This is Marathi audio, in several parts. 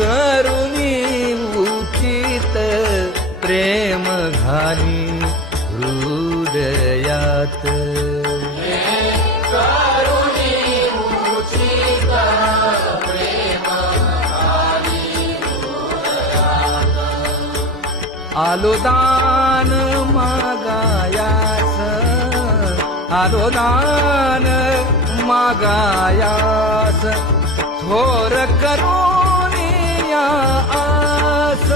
करुणी उचित प्रेम घाली हृदयात आलो दान मागायास आलो दान मागायास थोर करून या आस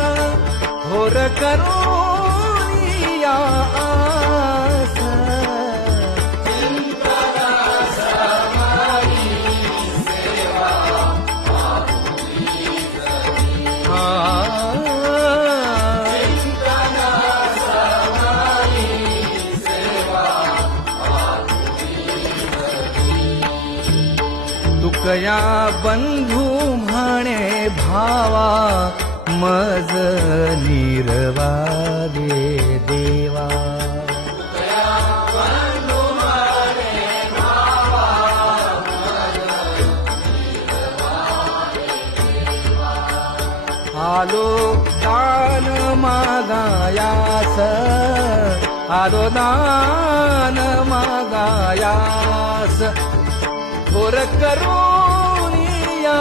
थोर करून या आस तुकया बंधू म्हणे भावा मज निर्वागे देवा आलो दान मागायास आलो दान मागायास थोर करून या